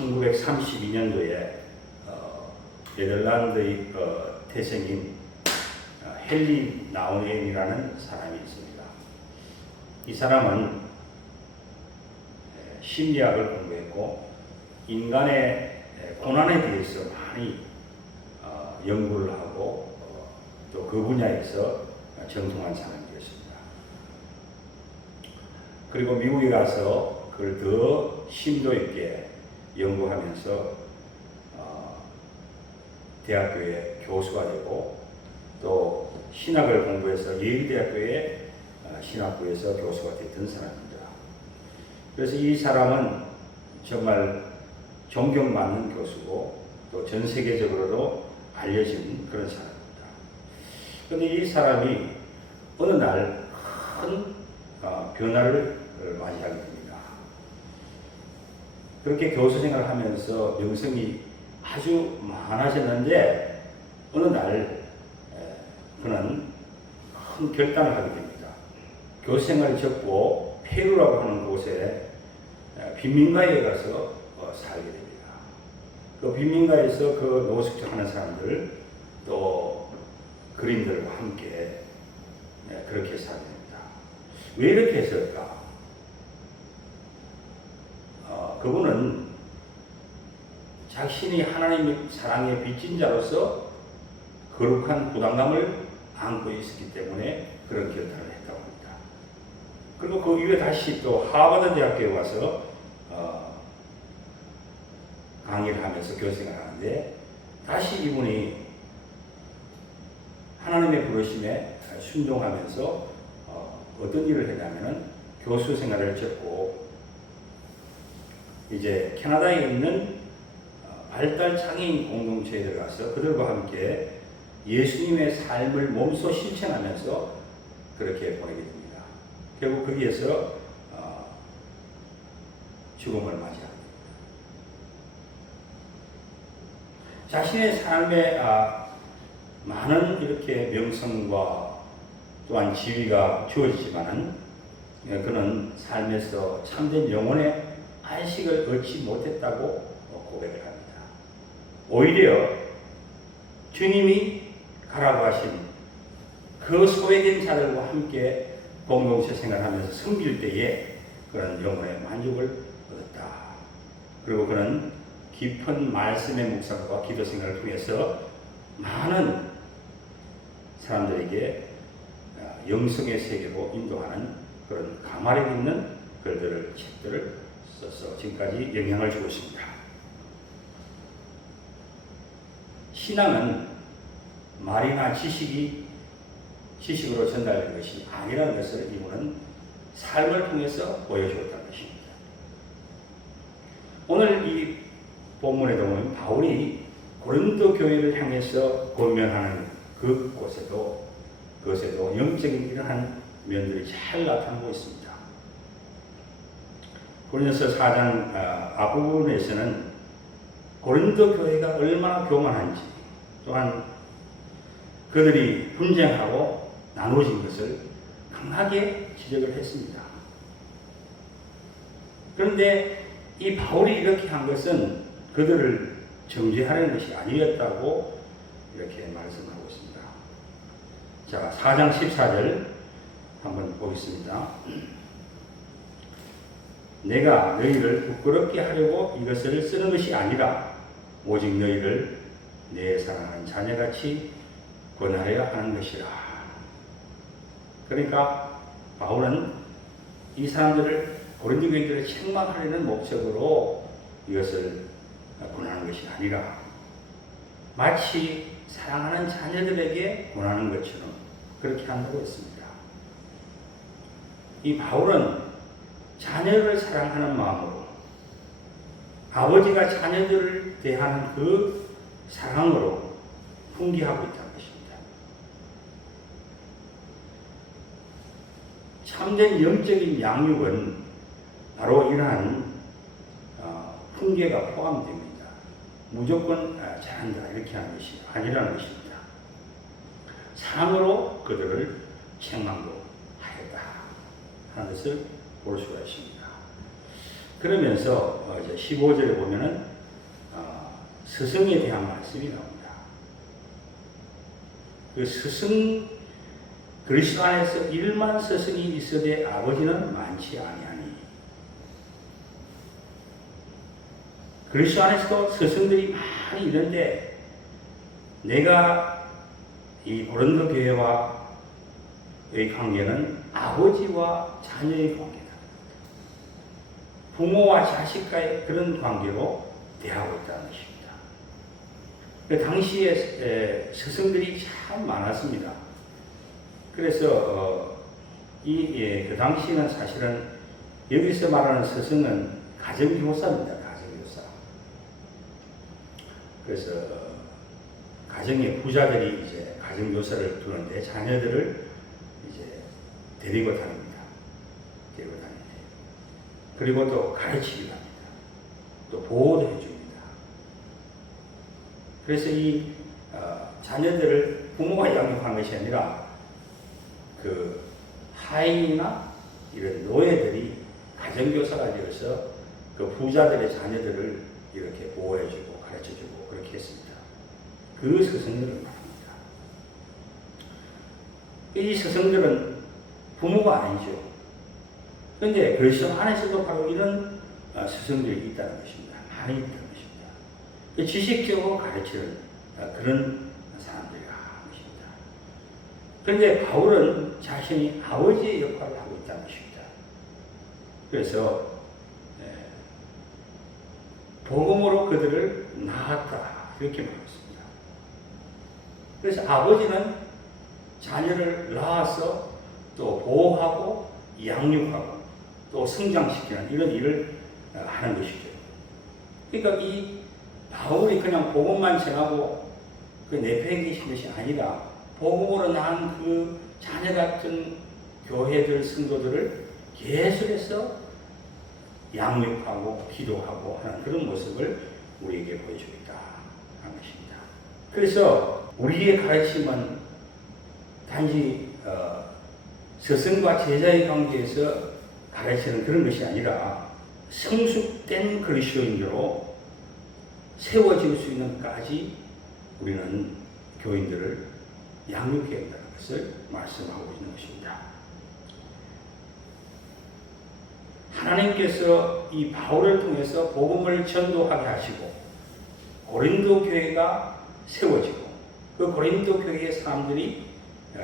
1932년도에 네덜란드의 태생인 헨리 나우엔이라는 사람이 있습니다. 이 사람은 심리학을 공부했고 인간의 고난에 대해서 많이 연구를 하고 또 그 분야에서 정통한 사람이었습니다. 그리고 미국에 가서 그걸 더 심도 있게 연구하면서 대학교의 교수가 되고 또 신학을 공부해서 예일대학교의 신학부에서 교수가 됐던 사람입니다. 그래서 이 사람은 정말 존경받는 교수고 또 전 세계적으로도 알려진 그런 사람입니다. 그런데 이 사람이 어느 날 큰 변화를 맞이하게 됩니다. 그렇게 교수 생활을 하면서 명성이 아주 많아졌는데 어느 날 그는 큰 결단을 하게 됩니다. 교수 생활을 접고 페루라고 하는 곳에 빈민가에 가서 살게 됩니다. 그 빈민가에서 그 노숙하는 사람들 또 그림들과 함께 그렇게 살게 됩니다. 왜 이렇게 했을까? 그분은 자신이 하나님의 사랑에 빚진 자로서 거룩한 부담감을 안고 있었기 때문에 그런 결단을 했다고 합니다. 그리고 그 이후에 다시 또 하버드 대학교에 와서 강의를 하면서 교수생활을 하는데 다시 이분이 하나님의 부르심에 순종하면서 어떤 일을 했냐면은 교수 생활을 접고 이제 캐나다에 있는 발달 장애인 공동체에 들어가서 그들과 함께 예수님의 삶을 몸소 실천하면서 그렇게 보내게 됩니다. 결국 거기에서 죽음을 맞이하게 됩니다. 자신의 삶에 많은 이렇게 명성과 또한 지위가 주어지지만은 그는 삶에서 참된 영혼의 안식을 얻지 못했다고 고백을 합니다. 오히려 주님이 가라고 하신 그 소외된 자들과 함께 공동체 생활하면서 섬길 때에 그런 영혼의 만족을 얻었다. 그리고 그는 깊은 말씀의 묵상과 기도 생활을 통해서 많은 사람들에게 영성의 세계로 인도하는 그런 가마력 있는 글들을 책들을 써서 지금까지 영향을 주고 있습니다. 신앙은 말이나 지식으로 전달된 것이 아니라는 것을 이분은 삶을 통해서 보여주었다는 것입니다. 오늘 이 본문에도 보면 바울이 고린도 교회를 향해서 권면하는 그곳에도 영적인 이러한 면들이 잘 나타나고 있습니다. 고린도서 4장 앞부분에서는 고린도 교회가 얼마나 교만한지 또한 그들이 분쟁하고 나누어진 것을 강하게 지적을 했습니다. 그런데 이 바울이 이렇게 한 것은 그들을 정죄하려는 것이 아니었다고 이렇게 말씀하고 있습니다. 자, 4장 14절 한번 보겠습니다. 내가 너희를 부끄럽게 하려고 이것을 쓰는 것이 아니라 오직 너희를 내 사랑하는 자녀같이 권하려 하는 것이라. 그러니까 바울은 이 사람들을 고린도 교인들을 책망하려는 목적으로 이것을 권하는 것이 아니라 마치 사랑하는 자녀들에게 권하는 것처럼 그렇게 한다고 했습니다. 이 바울은 자녀를 사랑하는 마음으로 아버지가 자녀들을 대하는 그 사랑으로 훈계하고 있다는 것입니다. 참된 영적인 양육은 바로 이러한 훈계가 포함됩니다. 무조건 잘한다 이렇게 하는 것이 아니라는 것입니다. 상으로 그들을 책망도 하였다 하는 것을 볼 수가 있습니다. 그러면서 이제 15절에 보면은 스승에 대한 말씀이 나옵니다. 그 스승, 그리스도 안에서 일만 스승이 있어되 아버지는 많지 아니하니. 그리스도 안에서도 스승들이 많이 있는데 내가 이 고린도 교회와의 관계는 아버지와 자녀의 관계다. 부모와 자식과의 그런 관계로 대하고 있다는 것입니다. 그 당시에 스승들이 참 많았습니다. 그래서 그 당시에는 사실은 여기서 말하는 스승은 가정교사입니다. 가정교사. 그래서 가정의 부자들이 이제 가정교사를 두는데 자녀들을 이제 데리고 다닙니다. 데리고 다니는데 그리고 또 가르치기도 합니다. 또 보호도 해줍니다. 그래서 이 자녀들을 부모가 양육한 것이 아니라 그 하인이나 이런 노예들이 가정교사가 되어서 그 부자들의 자녀들을 이렇게 보호해주고 가르쳐주고 그렇게 했습니다. 그 스승들을 말합니다. 이 스승들은 부모가 아니죠. 그런데 그리스도 안에서도 바로 이런 스승들이 있다는 것입니다. 많이 있다는 것입니다. 지식적으로 가르치는 그런 사람들이라 하는 것입니다. 그런데 바울은 자신이 아버지의 역할을 하고 있다는 것입니다. 그래서 복음으로 그들을 낳았다 이렇게 말했습니다. 그래서 아버지는 자녀를 낳아서 또 보호하고 양육하고 또 성장시키는 이런 일을 하는 것이죠. 그러니까 이 바울이 그냥 복음만 전하고 그 내팽개친 것이 아니라 복음으로 낳은 그 자녀 같은 교회들 성도들을 계속해서 양육하고 기도하고 하는 그런 모습을 우리에게 보여주고 있다 하는 것입니다. 그래서 우리의 가르침은 단지 스승과 제자의 관계에서 가르치는 그런 것이 아니라 성숙된 그리스도인으로 세워질 수 있는까지 우리는 교인들을 양육해야 한다는 것을 말씀하고 있는 것입니다. 하나님께서 이 바울을 통해서 복음을 전도하게 하시고 고린도 교회가 세워지고 그 고린도 교회의 사람들이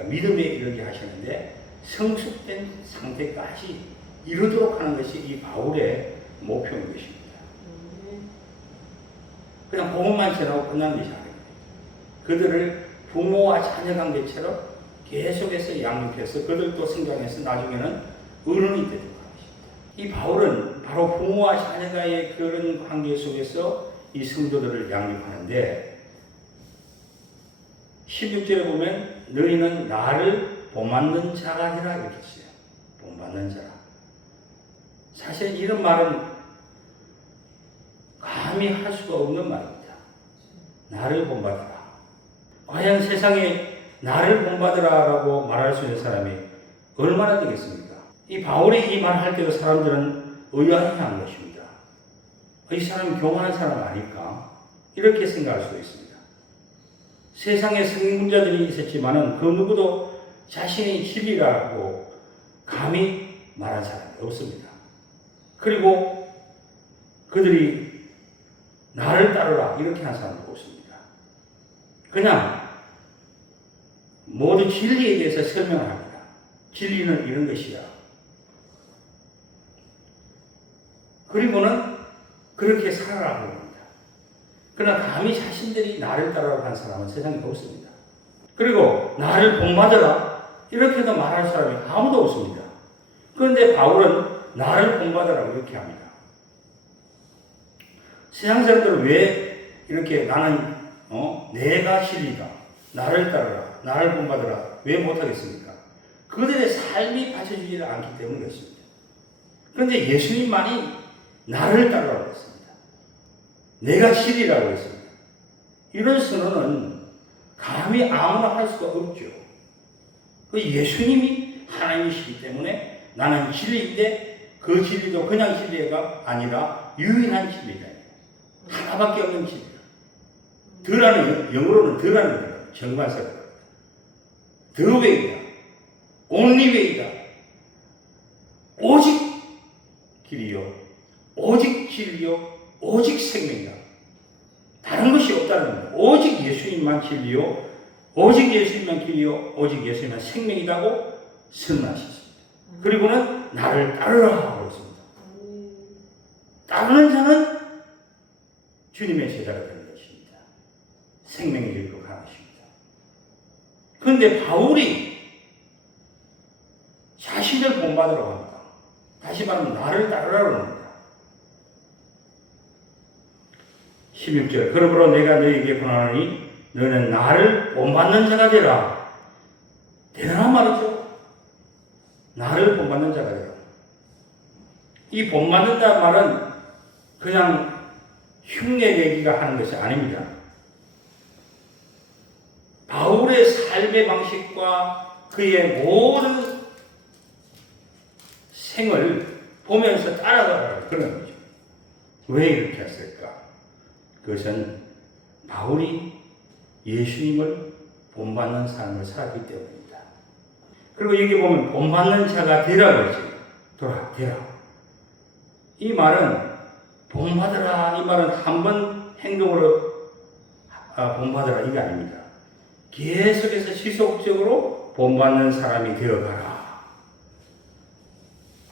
믿음에 이르게 하시는데 성숙된 상태까지 이루도록 하는 것이 이 바울의 목표인 것입니다. 그냥 복음만 전하고 끝나는 것이 아닙니다. 그들을 부모와 자녀 관계처럼 계속해서 양육해서 그들도 성장해서 나중에는 어른이 되도록 하는 것입니다. 이 바울은 바로 부모와 자녀가의 그런 관계 속에서 이 성도들을 양육하는데 16절에 보면 너희는 나를 본받는 자라 하라 이렇게 했어요. 본받는 자라. 사실 이런 말은 감히 할 수가 없는 말입니다. 나를 본받으라. 과연 세상에 나를 본받으라라고 말할 수 있는 사람이 얼마나 되겠습니까? 이 바울이 이 말을 할 때도 사람들은 의아해한 것입니다. 이 사람이 교만한 사람 아닐까? 이렇게 생각할 수 있습니다. 세상에 성인군자들이 있었지만은 그 누구도 자신의 진리라고 감히 말한 사람이 없습니다. 그리고 그들이 나를 따르라 이렇게 한 사람도 없습니다. 그냥 모두 진리에 대해서 설명을 합니다. 진리는 이런 것이야. 그리고는 그렇게 살아가고 합니다. 그러나 감히 자신들이 나를 따르라고 한 사람은 세상에 없습니다. 그리고 나를 본받으라 이렇게도 말할 사람이 아무도 없습니다. 그런데 바울은 나를 본받으라고 이렇게 합니다. 세상 사람들은 왜 이렇게 나는 내가 진리다, 나를 따르라, 나를 본받으라 왜 못하겠습니까? 그들의 삶이 받쳐주지 않기 때문에 그렇습니다. 그런데 예수님만이 나를 따르라고 했습니다. 내가 진리라고 했습니다. 이런 선언은 감히 아무나 할 수가 없죠. 그 예수님이 하나님이시기 때문에 나는 진리인데 그 진리도 그냥 진리가 아니라 유일한 진리다. 하나밖에 없는 진리. 더라는 영어로는 더라는 정관사가 The way이다. only way이다. 오직 길이요. 오직 진리요. 오직 생명이다. 다른 것이 없다는 겁니다. 오직 예수님만 진리요. 오직 예수님만 길이요. 오직 예수님만 생명이라고 선언하셨습니다. 그리고는 나를 따르라 하고 있습니다. 따르는 자는 주님의 제자가 되는 것입니다. 생명의 길로 가는 것입니다. 그런데 바울이 자신을 본받으라고 합니다. 다시 말하면 나를 따르라고 합니다. 16절 그러므로 내가 너희에게 권하노니 너는 나를 본받는 자가 되라. 되라 말이죠. 나를 본받는 자가 되라. 이 본받는다는 말은 그냥 흉내내기가 하는 것이 아닙니다. 바울의 삶의 방식과 그의 모든 생을 보면서 따라가라 그런 거죠. 왜 이렇게 했을까? 그것은 바울이 예수님을 본받는 삶을 살았기 때문입니다. 그리고 여기 보면 본받는 자가 되라고 하죠. 되라. 이 말은 본받으라 이 말은 한 번 행동으로 본받으라 이게 아닙니다. 계속해서 지속적으로 본받는 사람이 되어가라.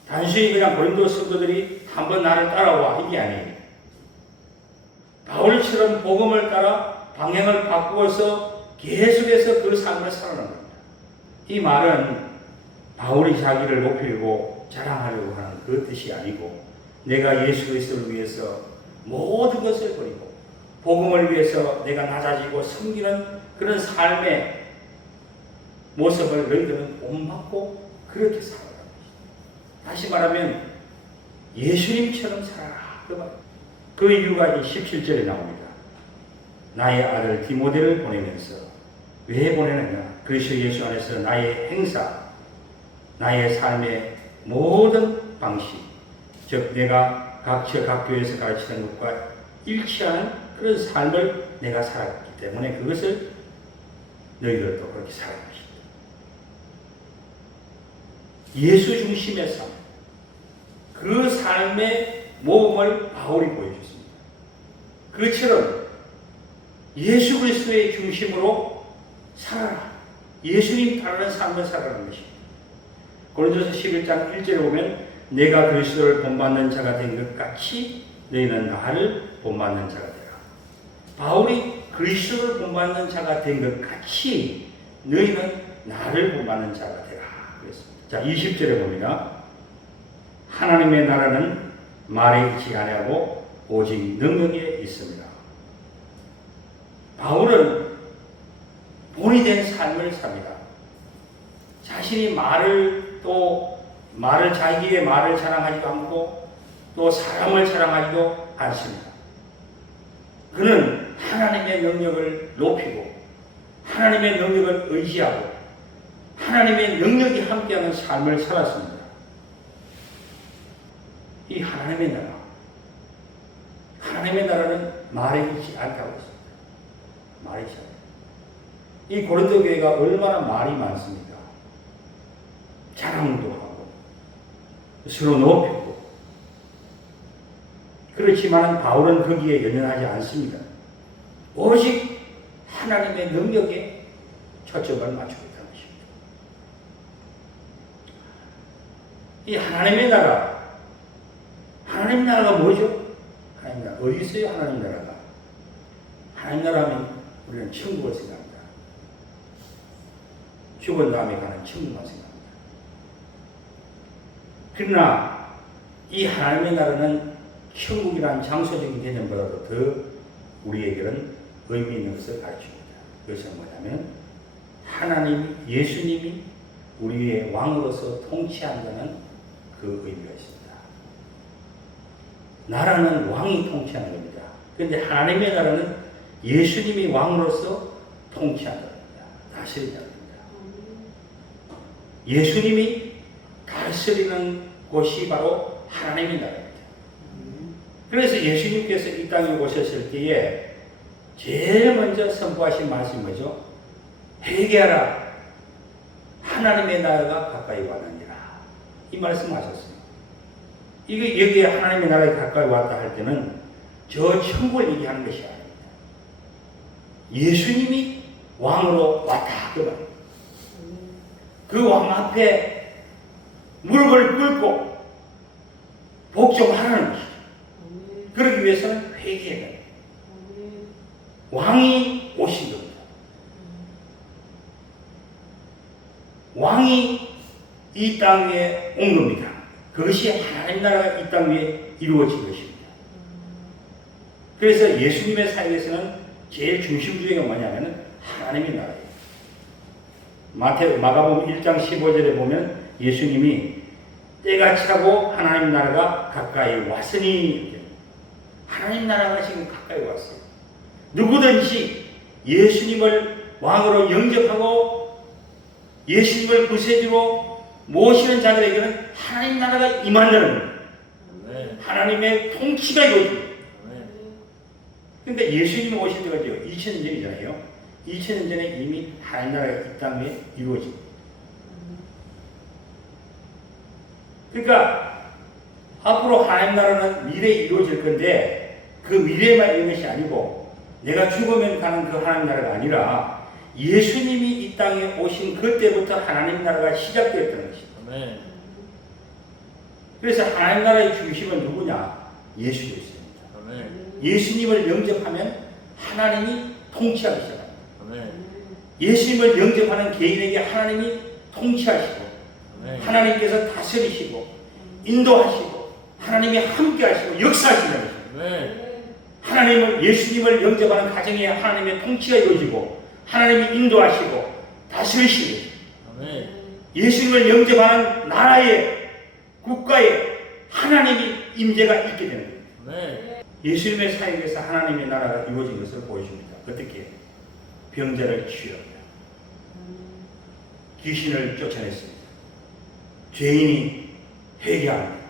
단순히 그냥 고린도 성도들이 한 번 나를 따라와 이게 아니에요. 바울처럼 복음을 따라 방향을 바꾸어서 계속해서 그 삶을 살아가는 겁니다. 이 말은 바울이 자기를 높이려고 자랑하려고 하는 그 뜻이 아니고 내가 예수 그리스도를 위해서 모든 것을 버리고 복음을 위해서 내가 낮아지고 섬기는 그런 삶의 모습을 너희들은 본받고 그렇게 살아가는 것입니다. 다시 말하면 예수님처럼 살아라. 그 이유가 17절에 나옵니다. 나의 아들 디모데를 보내면서 왜 보내느냐? 그리스도 예수 안에서 나의 행사, 나의 삶의 모든 방식, 즉 내가 각 교회에서 가르치는 것과 일치하는 그런 삶을 내가 살았기 때문에 그것을 너희들도 그렇게 살아야 것입니다. 예수 중심의 삶, 그 삶의 모험을 바울이 보여줬습니다. 그처럼 예수 그리스도의 중심으로 살아라. 예수님 따르는 삶을 살아가는 것입니다. 고린도서 11장 1절에 보면 내가 그리스도를 본받는 자가 된 것 같이 너희는 나를 본받는 자가 되라. 바울이 그리스도를 본받는 자가 된 것 같이 너희는 나를 본받는 자가 되라. 그랬습니다. 자, 20절에 봅니다. 하나님의 나라는 말에 있지 아니하고 오직 능력에 있습니다. 바울은 본이 된 삶을 삽니다. 자신이 자기의 말을 자랑하지도 않고 또 사람을 자랑하지도 않습니다. 그는 하나님의 능력을 높이고 하나님의 능력을 의지하고 하나님의 능력이 함께하는 삶을 살았습니다. 이 하나님의 나라는 말에 있지 않다고 했습니다. 말이 있지 않다. 이 고린도 교회가 얼마나 말이 많습니까? 자랑도 하고 서로 높이고 그렇지만 바울은 거기에 연연하지 않습니다. 오직 하나님의 능력에 초점을 맞추고 있다는 것입니다. 이 하나님의 나라가 뭐죠? 하나님 나라 어디 있어요? 하나님 나라가 하나님 나라면 우리는 천국을 생각합니다. 죽은 다음에 가는 천국만 생각합니다. 그러나 이 하나님의 나라는 천국이라는 장소적인 개념보다도 더 우리에게는 의미 있는 것을 가르칩니다. 그것은 뭐냐면 예수님이 우리의 왕으로서 통치한다는 그 의미가 있습니다. 나라는 왕이 통치하는 겁니다. 그런데 하나님의 나라는 예수님이 왕으로서 통치한다는 겁니다. 다스린다는 겁니다. 예수님이 다스리는 곳이 바로 하나님의 나라입니다. 그래서 예수님께서 이 땅에 오셨을 때에 제일 먼저 선포하신 말씀이 뭐죠? 회개하라. 하나님의 나라가 가까이 왔느니라. 이 말씀하셨어요. 이게 여기에 하나님의 나라가 가까이 왔다 할 때는 저 천국을 얘기하는 것이 아닙니다. 예수님이 왕으로 왔다 그 말이에요. 그 왕 앞에 무릎을 꿇고 복종하라는 것이죠. 그러기 위해서는 회개해야 돼요. 왕이 오신 겁니다. 왕이 이 땅 위에 온 겁니다. 그것이 하나님 나라가 이 땅 위에 이루어진 것입니다. 그래서 예수님의 사역에서는 제일 중심주의가 뭐냐면 하나님의 나라예요. 마가복음 1장 15절에 보면 예수님이 때가 차고 하나님 나라가 가까이 왔으니, 하나님 나라가 지금 가까이 왔어요. 누구든지 예수님을 왕으로 영접하고 예수님을 구세주로 모시는 자들에게는 하나님 나라가 임한다는 거예요. 하나님의 통치가 이루어져요. 그러니까 예수님이 오신 지가 2000년 전이잖아요. 2000년 전에 이미 하나님 나라가 이 땅에 이루어집니다. 그러니까 앞으로 하나님 나라는 미래에 이루어질 건데 그 미래에만 있는 것이 아니고 내가 죽으면 가는 그 하나님 나라가 아니라 예수님이 이 땅에 오신 그때부터 하나님 나라가 시작되었다는 것입니다. 그래서 하나님 나라의 중심은 누구냐? 예수 그리스도입니다. 예수님을 영접하면 하나님이 통치하기 시작합니다. 예수님을 영접하는 개인에게 하나님이 통치하시고 하나님께서 다스리시고 인도하시고 하나님이 함께하시고 역사하신다는 것입니다. 하나님을 예수님을 영접하는 가정에 하나님의 통치가 이루어지고 하나님이 인도하시고 다스리시고 예수님을 영접하는 나라에 국가에 하나님이 임재가 있게 되는 겁니다. 예수님의 사역에서 하나님의 나라가 이루어진 것을 보여줍니다. 어떻게? 병자를 치유합니다. 귀신을 쫓아냈습니다. 죄인이 회개합니다.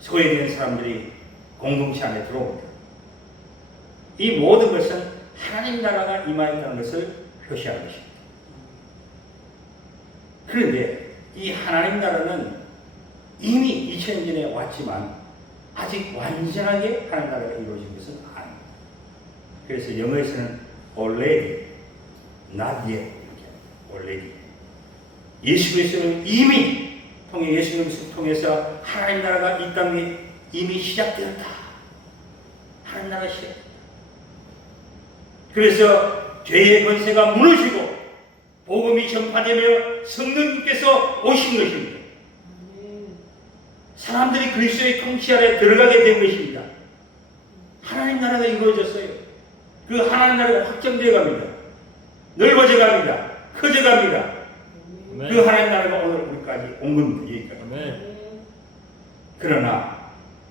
소외된 사람들이 공동체 안에 들어옵니다. 이 모든 것은 하나님 나라가 임하였다는 것을 표시하는 것입니다. 그런데 이 하나님 나라는 이미 2000년 전에 왔지만 아직 완전하게 하나님 나라가 이루어진 것은 아닙니다. 그래서 영어에서는 already, not yet 이렇게 합니다. already. 예수 그리스도는 이미 예수 그리스도를 통해서 하나님 나라가 이 땅에 이미 시작되었다. 하나님 나라가 시작됐다. 그래서 죄의 권세가 무너지고 복음이 전파되며 성령님께서 오신 것입니다. 사람들이 그리스도의 통치 아래 들어가게 된 것입니다. 하나님 나라가 이루어졌어요. 그 하나님 나라가 확정되어 갑니다. 넓어져 갑니다. 커져 갑니다. 그 하나님 나라가 오늘 우리까지 온 겁니다. 여기까지. 그러나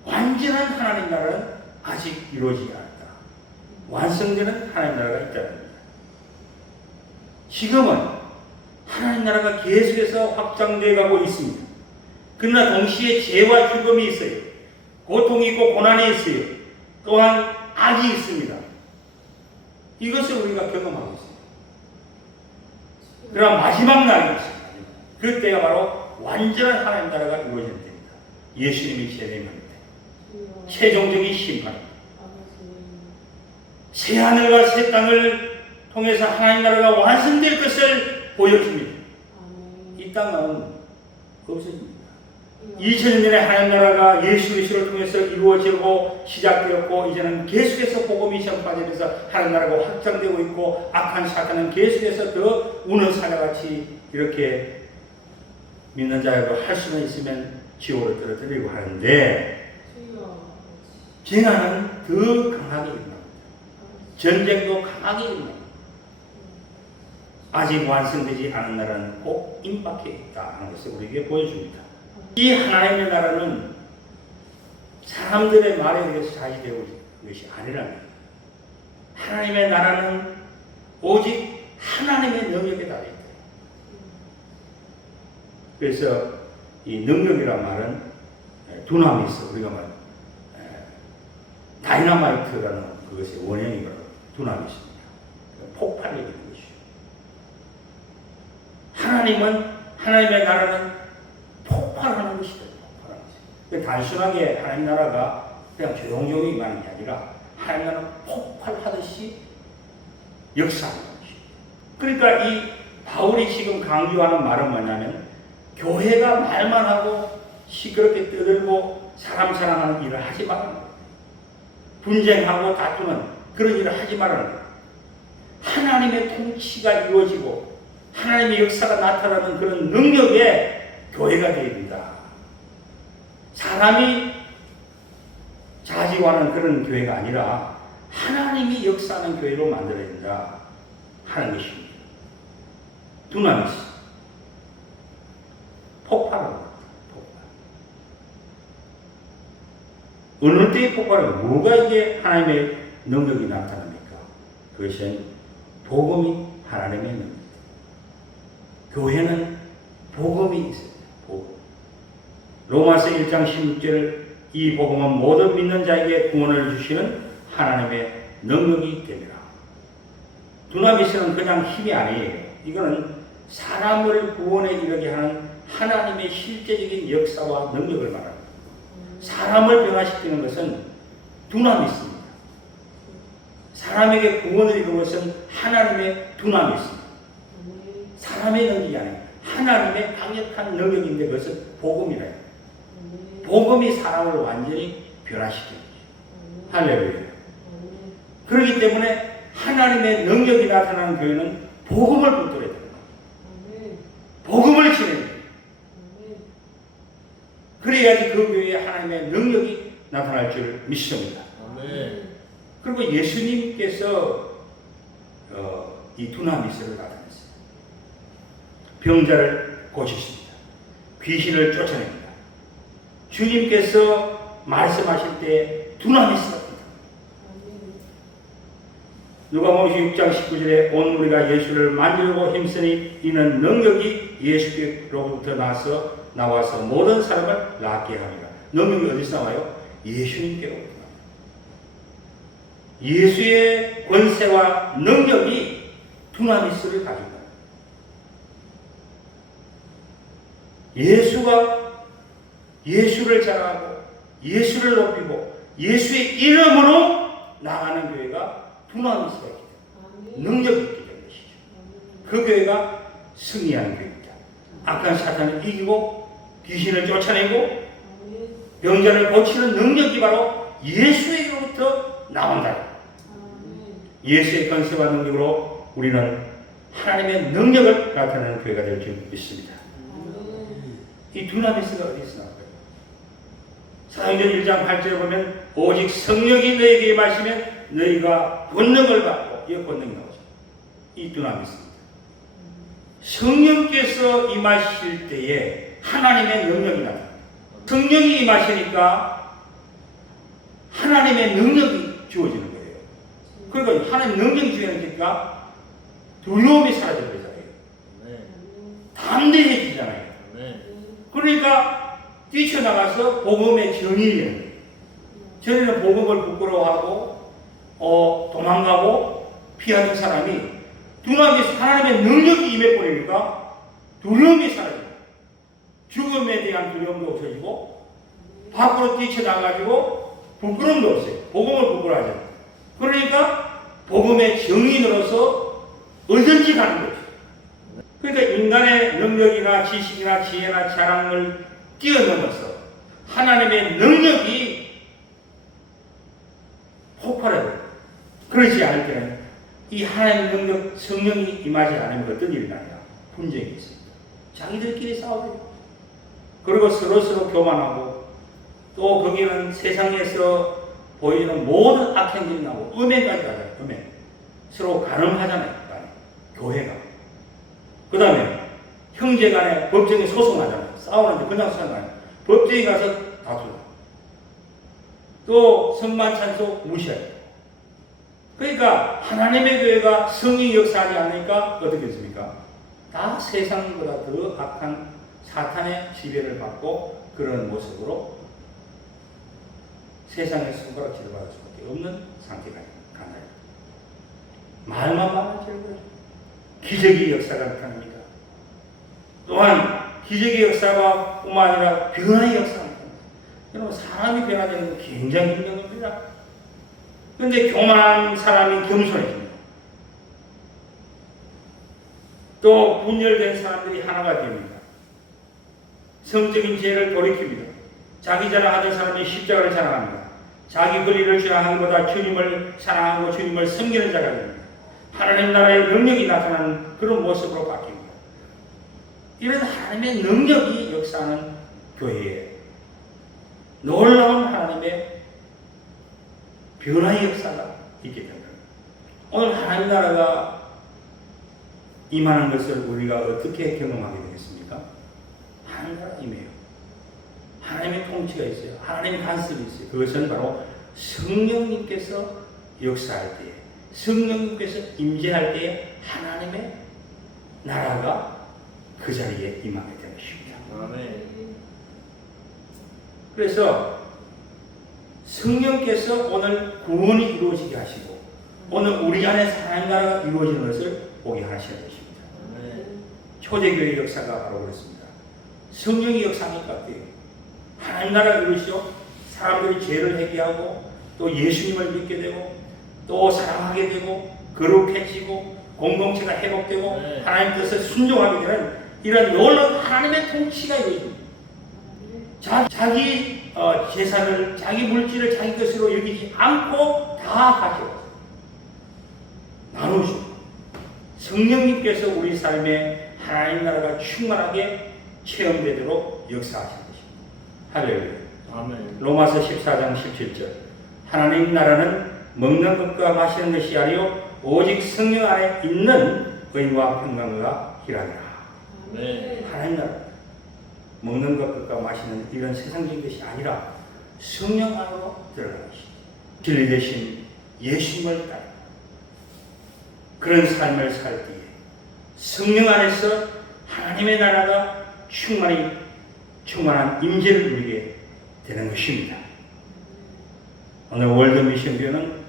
완전한 하나님 나라는 아직 이루어지지 않았다. 완성되는 하나님 나라가 있다는 겁니다. 지금은 하나님 나라가 계속해서 확장되어 가고 있습니다. 그러나 동시에 죄와 죽음이 있어요. 고통이 있고 고난이 있어요. 또한 악이 있습니다. 이것을 우리가 경험하고 있습니다. 그러나 마지막 날이 있습니다. 그때가 바로 완전한 하나님 나라가 이루어질 때입니다. 예수님이 재림할 때. 최종적인 심판입니다. 새 하늘과 새 땅을 통해서 하나님 나라가 완성될 것을 보여줍니다. 이 땅은 없어집니다. 2000년 전에 하나님 나라가 예수 그리스도를 통해서 이루어지고 시작되었고 이제는 계속해서 복음이 전파되면서 하나님 나라가 확장되고 있고 악한 사탄은 계속해서 더 우는 사자같이 이렇게 믿는 자라도 할 수는 있으면 지옥으로 떨어뜨리고 하는데 재난은 더 강하게 일어납니다. 전쟁도 강하게 일어납니다. 아직 완성되지 않은 나라는 꼭 임박해 있다는 것을 우리에게 보여줍니다. 이 하나님의 나라는 사람들의 말에 의해서 자리되어 있는 것이 아니라는 거예요. 하나님의 나라는 오직 하나님의 능력에 달려 있다. 그래서 이 능력이란 말은 두나미스, 우리가 말 다이너마이트라는 그것의 원형이 두나미스입니다. 폭발력이 있는 것이죠. 하나님의 나라는 폭발하는 것이다. 폭발하는 것이다. 단순하게 하나님 나라가 그냥 조용조용히 임하는 게 아니라 하나님 나라는 폭발하듯이 역사하는 것이죠. 그러니까 이 바울이 지금 강조하는 말은 뭐냐면 교회가 말만 하고 시끄럽게 떠들고 사람 사랑하는 일을 하지 말라는 거예요. 분쟁하고 다투는 그런 일을 하지 말라는 거예요. 하나님의 통치가 이루어지고 하나님의 역사가 나타나는 그런 능력의 교회가 되어야 된다. 사람이 자지하는 그런 교회가 아니라 하나님이 역사하는 교회로 만들어야 된다 하는 것입니다. 두나미스. 폭발하는 겁니다. 폭발. 어느 때의 폭발은 뭐가 이게 하나님의 능력이 나타납니까? 그것은 복음이 하나님의 능력입니다. 교회는 복음이 있어요. 복음. 로마서 1장 16절 이 복음은 모든 믿는 자에게 구원을 주시는 하나님의 능력이 됩니다. 두나미스는 그냥 힘이 아니에요. 이거는 사람을 구원에 이르게 하는 하나님의 실제적인 역사와 능력을 말합니다. 사람을 변화시키는 것은 두나미스입니다. 사람에게 구원을 이루는 것은 하나님의 두나미스입니다. 사람의 능력이 아니에요. 하나님의 강력한 능력인데 그것은 복음이래요. 복음이 사람을 완전히 변화시키는 거죠. 할렐루야. 그렇기 때문에 하나님의 능력이 나타나는 교회는 복음을 붙들어야 되는 거예요. 복음을 지내야 돼요. 그래야지 그 교회에 하나님의 능력이 나타날 줄 믿습니다. 그리고 예수님께서 이 두나미스를 나타냈어요. 병자를 고치십니다. 귀신을 쫓아냅니다. 주님께서 말씀하실 때 두나미스가 옵니다. 누가복음 6장 19절에 온 무리가 예수를 만지려고 힘쓰니 이는 능력이 예수께로부터 나와서 모든 사람을 낫게 합니다. 능력이 어디서 나와요? 예수님께로부터 나와요. 예수의 권세와 능력이 두나미스를 가지고 예수를 자랑하고 예수를 높이고 예수의 이름으로 나가는 교회가 두나미스가 있기 때문에 능력이 있기 때문이시죠. 그 교회가 승리하는 교회입니다. 악한 사탄을 이기고 귀신을 쫓아내고 병자를 고치는 능력이 바로 예수에게로부터 나온다. 예수의 권세와 능력으로 우리는 하나님의 능력을 나타내는 교회가 될 줄 믿습니다. 이 두나미스가 어디서 나올까요? 사도행전 1장 8절에 보면 오직 성령이 너희에게 임하시면 너희가 권능을 받고 이 권능이 나오죠. 이 두나미스입니다. 성령께서 임하실 때에 하나님의 능력이 나타납니다. 성령이 임하시니까 하나님의 능력이 주어지는 거예요. 그러니까 하나님의 능력이 주어지니까 두려움이 사라져버리잖아요. 담대해지잖아요. 그러니까 뛰쳐나가서 복음의 정의를 되는 거예요. 전에는 복음을 부끄러워하고 도망가고 피하는 사람이 두나미스 하나님의 능력이 임해버리니까 두려움이 사라져요. 죽음에 대한 두려움도 없어지고 밖으로 뛰쳐나가지고 부끄러움도 없어요. 복음을 부끄러워하죠. 그러니까 복음의 정인으로서 어딘지 가는 거죠. 그러니까 인간의 능력이나 지식이나 지혜나 자랑을 뛰어넘어서 하나님의 능력이 폭발해요. 그렇지 않을 때는 이 하나님의 능력, 성령이 임하지 않으면 어떤 일이 나냐? 분쟁이 있습니다. 자기들끼리 싸우고 그리고 서로 교만하고 또 거기는 세상에서 보이는 모든 악행들이 나오고 음행까지 가잖아요. 음행. 서로 가늠하잖아요. 교회가. 그 다음에 형제간에 법정에 소송하잖아요. 싸우는데 그냥 싸우잖아요. 법정에 가서 다투고 또 성만찬소 무시해요. 그러니까 하나님의 교회가 성령이 역사하지 않으니까 어떻게 됐습니까? 다 세상보다 더 악한 사탄의 지배를 받고 그런 모습으로 세상의 손가락질을 받았습니다. 수밖에 없는 상태가 가나요. 말만 많아질 거예요. 기적의 역사가 나타납니다. 또한 기적의 역사가 뿐만 아니라 변화의 역사가 나타납니다. 여러분, 사람이 변화되는 건 굉장히 힘든 겁니다. 그런데 교만한 사람이 겸손해집니다. 또 분열된 사람들이 하나가 됩니다. 성적인 죄를 돌이킵니다. 자기 자랑하던 사람이 십자가를 자랑합니다. 자기 권리를 주장하기보다 주님을 사랑하고 주님을 섬기는 자가 됩니다. 하나님 나라의 능력이 나타나는 그런 모습으로 바뀝니다. 이런 하나님의 능력이 역사하는 교회에 놀라운 하나님의 변화의 역사가 있게 됩니다. 오늘 하나님 나라가 임하는 것을 우리가 어떻게 경험하게 되겠습니까? 하나님 나라 임해요. 하나님의 통치가 있어요. 하나님의 간섭이 있어요. 그것은 바로 성령님께서 역사할 때에, 성령님께서 임재할 때에 하나님의 나라가 그 자리에 임하게 되는 것입니다. 아멘. 그래서 성령께서 오늘 구원이 이루어지게 하시고 오늘 우리 안에서 하나님 나라가 이루어지는 것을 보게 하시는 것입니다. 아멘. 초대교회의 역사가 바로 그렇습니다. 성령의 역사인 것 같아요. 하나님 나라가 이루시고 사람들이 죄를 회개하고 또 예수님을 믿게 되고 또 사랑하게 되고 거룩해지고 공동체가 회복되고 네. 하나님 뜻을 순종하게 되는 이런 놀라운 하나님의 통치가 이루어집니다. 자기 재산을, 자기 물질을 자기 것으로 여기지 않고 다 가져와서 나누시고 성령님께서 우리 삶에 하나님 나라가 충만하게 체험되도록 역사하신 것입니다. 할렐루야. 아멘. 로마서 14장 17절 하나님 나라는 먹는 것과 마시는 것이 아니요 오직 성령 안에 있는 의와 평강과 희락이라. 아멘. 하나님 나라 먹는 것과 마시는 이런 세상적인 것이 아니라 성령 안으로 들어가는 것이죠. 진리 대신 예수님을 따르고 그런 삶을 살 때에 성령 안에서 하나님의 나라가 충만한 임재를 누리게 되는 것입니다. 오늘 월드 미션교회는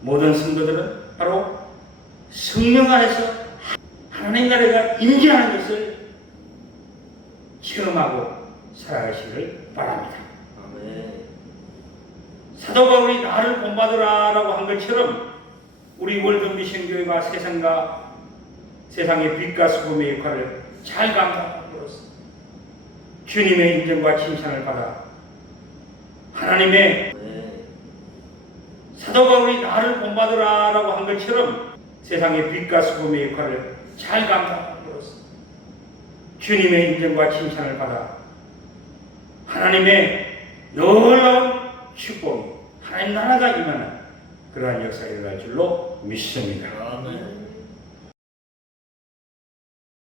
모든 성도들은 바로 성령 안에서 하나님 나라가 임재하는 것을 체험하고 살아가시기를 바랍니다. 아멘. 사도 바울이 나를 본받으라라고 한 것처럼 우리 월드 미션교회가 세상의 빛과 소금의 역할을 잘 감당함으로써 주님의 인정과 칭찬을 받아 하나님의 사도 바울이 나를 본받으라라고 한 것처럼 세상의 빛과 소금의 역할을 잘 감당함으로써 주님의 인정과 칭찬을 받아 하나님의 놀라운 축복이 하나님 나라가 임하는 그러한 역사가 일어날 줄로 믿습니다. 아멘.